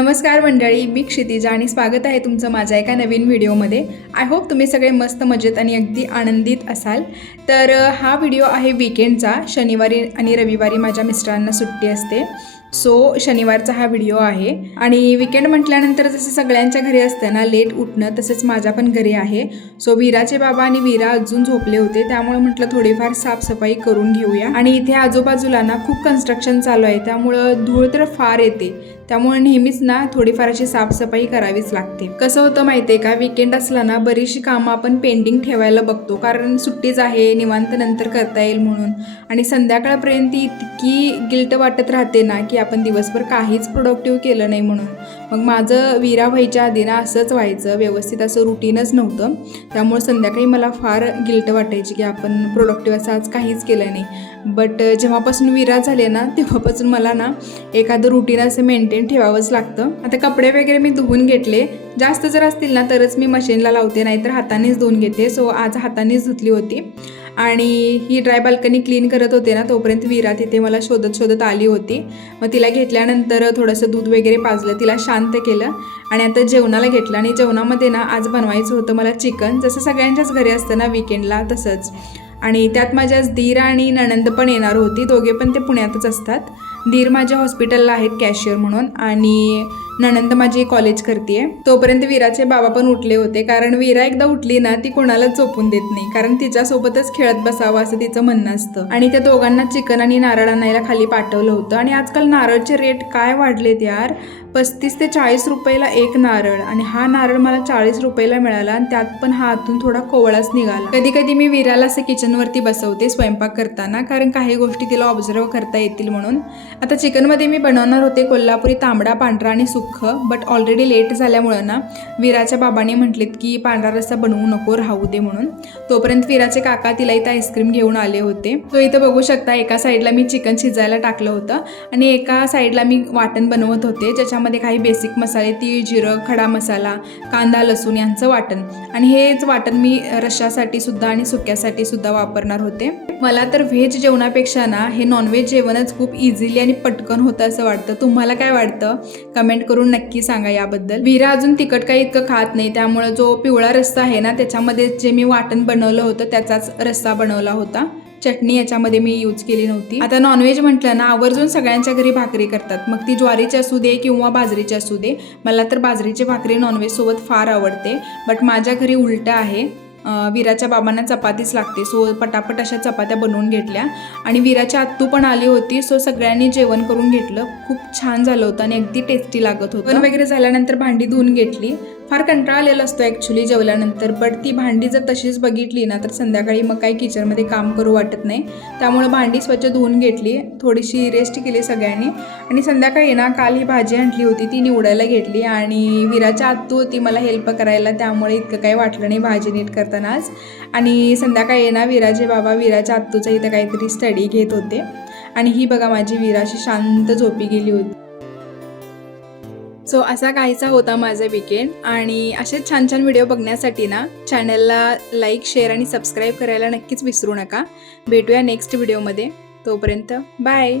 नमस्कार मंडळी, मी क्षितिजा आणि स्वागत आहे तुमचं माझ्या एका नवीन व्हिडिओमध्ये। आय होप तुम्ही सगळे मस्त मजेत आणि अगदी आनंदित असाल। तर हा व्हिडिओ आहे वीकेंडचा। शनिवारी आणि रविवारी माझ्या मिस्टरांना सुट्टी असते, सो शनिवारचा हा व्हिडिओ आहे। आणि वीकेंड म्हटल्यानंतर जसं सगळ्यांच्या घरी असतं ना लेट उठणं, तसंच माझ्या पण घरी आहे। सो वीराचे बाबा आणि वीरा अजून झोपले होते, त्यामुळे म्हटलं थोडीफार साफसफाई करून घेऊया। आणि इथे आजूबाजूला ना खूप कन्स्ट्रक्शन चालू आहे, त्यामुळे धूळ तर फार येते, त्यामुळे नेहमीच ना थोडीफार अशी साफसफाई करावीच लागते। कसं होतं माहिती आहे का, वीकेंड असला ना बरीचशी कामं आपण पेंडिंग ठेवायला बघतो, कारण सुट्टीच आहे, निवांत नंतर करता येईल म्हणून। आणि संध्याकाळपर्यंत इतकी गिल्ट वाटत राहते ना की आपण दिवसभर काहीच प्रोडक्टिव्ह केलं नाही म्हणून। मग माझं वीरा व्हायच्या आधी ना असंच व्हायचं, व्यवस्थित असं रुटीनच नव्हतं, त्यामुळे संध्याकाळी मला फार गिल्ट वाटायची की आपण प्रोडक्टिव्ह असं आज काहीच केलं नाही। बट जेव्हापासून वीरा झाले ना तेव्हापासून मला ना एखादं रुटीन असं मेंटेन ठेवावंच लागतं। आता कपडे वगैरे मी धुवून घेतले, जास्त जर असतील ना तरच मी मशीनला लावते, नाहीतर हातानेच धुवून घेते। सो आज हातानेच धुतली होती। आणि ही ड्राय बाल्कनी क्लीन करत होते ना, तोपर्यंत वीरा तिथे मला शोधत शोधत आली होती। मग तिला घेतल्यानंतर थोडंसं दूध वगैरे पाजलं, तिला शांत केलं आणि आता जेवणाला घेतलं। आणि जेवणामध्ये ना आज बनवायचं होतं मला चिकन, जसं सगळ्यांच्याच घरी असतं ना वीकेंडला तसंच। आणि त्यात माझ्या दीर आणि नणंद पण येणार होती, दोघे पण ते पुण्यातच असतात। दीर माझ्या हॉस्पिटलला आहेत कॅशियर म्हणून, आणि नणंद माझी कॉलेज करते। तोपर्यंत वीराचे बाबा पण उठले होते, कारण वीरा एकदा उठली ना ती कोणालाच झोपून देत नाही, कारण तिच्यासोबतच खेळत बसावं असं तिचं म्हणणं असतं। आणि त्या दोघांना चिकन आणि नारळ आणायला खाली पाठवलं होतं। आणि आजकाल नारळचे रेट काय वाढलेत यार, 35 ते 40 रुपयाला एक नारळ, आणि हा नारळ मला 40 रुपयाला मिळाला, आणि त्यात पण हा आतून थोडा कोवळाच निघाला। कधी कधी मी वीराला असं किचनवरती बसवते स्वयंपाक करताना, कारण काही गोष्टी तिला ऑब्झर्व करता येतील म्हणून। आता चिकनमध्ये मी बनवणार होते कोल्हापुरी तांबडा, पांढरा आणि सुक्खं, बट ऑलरेडी लेट झाल्यामुळं ना वीराच्या बाबांनी म्हटलेत की पांढरा रस्सा बनवू नको, राहू दे म्हणून। तोपर्यंत वीराचे काका तिला इथं आईस्क्रीम घेऊन आले होते। तो इथं बघू शकता, एका साईडला मी चिकन शिजायला टाकलं होतं आणि एका साईडला मी वाटण बनवत होते, ज्याच्यामध्ये काही बेसिक मसाले, तीळ, जिरं, खडा मसाला, कांदा, लसूण यांचं वाटण। आणि हेच वाटण मी रश्शासाठी सुद्धा आणि सुक्यासाठी सुद्धा वापरणार होते। मला तर व्हेज जेवणापेक्षा ना हे नॉनव्हेज जेवणच खूप इझिली आणि पटकन होतं असं वाटतं। तुम्हाला काय वाटतं कमेंट करून नक्की सांगा याबद्दल। वीरा अजून तिखट काही इतकं खात नाही, त्यामुळे जो पिवळा रस्सा आहे ना त्याच्यामध्ये जे मी वाटण बनवलं होतं त्याचाच रस्सा बनवला होता। चटणी याच्यामध्ये मी यूज केली नव्हती। आता नॉनव्हेज म्हटलं ना आवर्जून सगळ्यांच्या घरी भाकरी करतात, मग ती ज्वारीची असू दे किंवा बाजरीची असू दे। मला तर बाजरीची भाकरी नॉनव्हेज सोबत फार आवडते, बट माझ्या घरी उलटं आहे, वीराच्या बाबांना चपातीच लागते। सो पटापट अशा चपात्या बनवून घेतल्या, आणि वीराची आत्तू पण आली होती, सो सगळ्यांनी जेवण करून घेतलं। खूप छान झालं होतं आणि अगदी टेस्टी लागत होतं। जेवण वगैरे झाल्यानंतर भांडी धुवून घेतली। फार कंटाळा आलेला असतो ॲक्च्युली जेवल्यानंतर, बट ती भांडी जर तशीच बघितली ना तर संध्याकाळी मग काही किचनमध्ये काम करू वाटत नाही, त्यामुळे भांडी स्वच्छ धुवून घेतली, थोडीशी रेस्ट केली सगळ्यांनी। आणि संध्याकाळी ना काल ही भाजी आणली होती ती निवडायला घेतली, आणि वीराच्या आत्तू होती मला हेल्प करायला, त्यामुळे इतकं काही वाटलं नाही भाजी नीट करताना आज। आणि संध्याकाळी ना वीराचे बाबा वीराच्या आत्तूचा इथं काहीतरी स्टडी घेत होते, आणि ही बघा माझी वीराशी शांत झोपी गेली होती। सो असा काहीसा होता माझा वीकेंड। आणि असेच छान छान व्हिडिओ बघण्यासाठी ना चॅनलला लाईक, शेअर आणि सबस्क्राईब करायला नक्कीच विसरू नका। भेटूया नेक्स्ट व्हिडिओमध्ये, तोपर्यंत बाय।